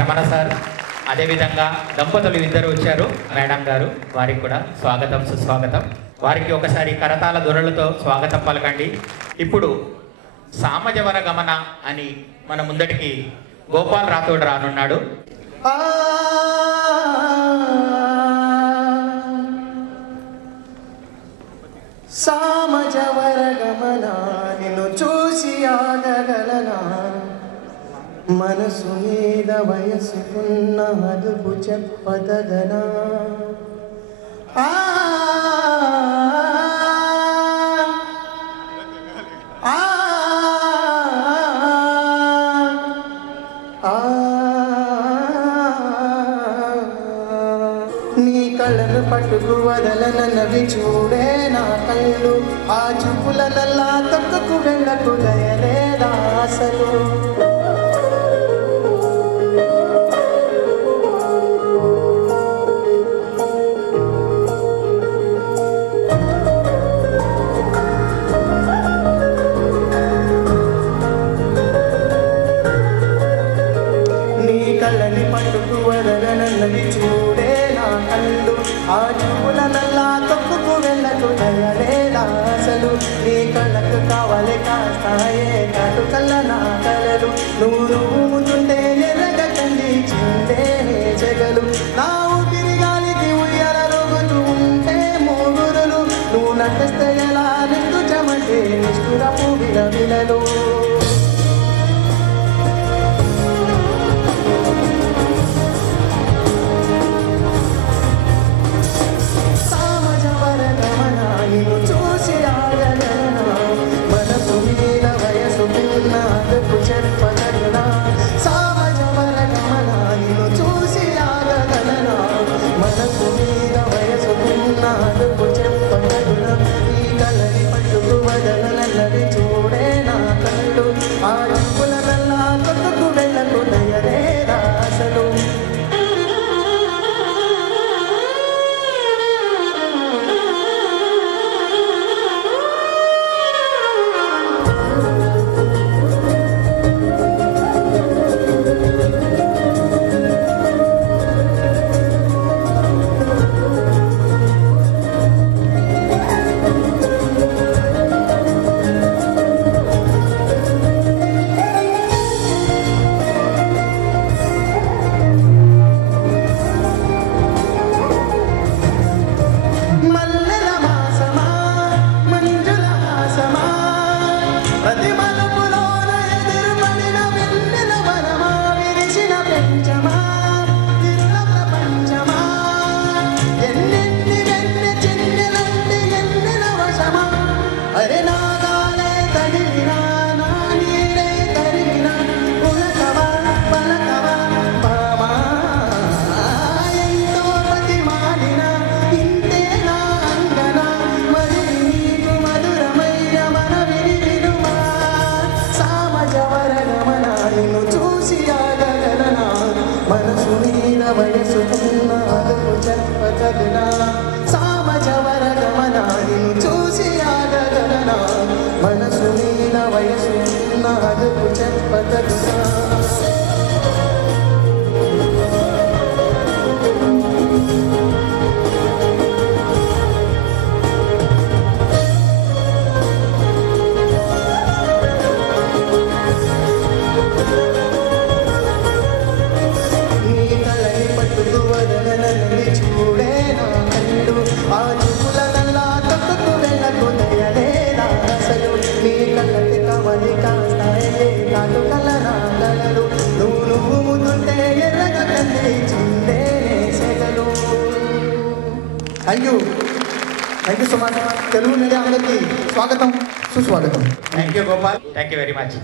Ramana sir, అదేవిధంగా దంపతులు ఇద్దరు వచ్చారు, మేడం గారు, వారికి కూడా స్వాగతం సుస్వాగతం. వారికి ఒకసారి కరతాళ ధ్వనులతో స్వాగతం పలకండి. ఇప్పుడు సామజవర గమన అని మన ముందటికి గోపాల్ రాథోడ్ రానున్నాడు. సామజవర గమన నిన్ను చూసి ఆగగలనా, మనసు మీద వయసుకున్న అదుపు చెప్పదగనా. నీ కళ్ళను పట్టుకు వదలనవి చూడే నా కళ్ళు, ఆ చూపులనల్లా తక్కుకు వెళ్ళకు దయలేదా అసలు. కళ్ళని పట్టుకు వదలనన్నవి చూడే నా కళ్ళు, ఆ చూపులనల్లా తొక్కుకు వెళ్ళకు దయలేదా అసలు. నీ కళ్ళకు కావాలి కాస్తాయే కాటు కళ్ళ నా కలలు, నువ్వు ముందుంటే ఎరగకండి చిందే చెగలు. నా ఊపిరి గాలికి ఉయ్యాల రోజు ఉంటే మూగురులు, నువ్వు నటిస్తే ఎలా నిండు చెమటే నిష్ఠురపు విలవిలలు. మనసు మీద వయసుకున్న అదుపు చెప్పగలనా, సామజవర గమన నిన్ను చూసి ఆగగలనా, మనసు మీద వయసుకున్న అదుపు చెప్పగలనా. చూడే నా కళ్ళు, ఆ చూపులనల్లా తక్కుకు వెళ్ళకు దయలేదా అసలు. నీ కళ్ళకి కమలి కాస్తాయే కాటు కళ్ళ నా కలలు, నువ్వు ముందుంటే ఎర్రగ కంది చిందే సెగలు. Thank you so much. Telugu media అందరికీ స్వాగతం సుస్వాగతం. Thank you Gopal, thank you very much.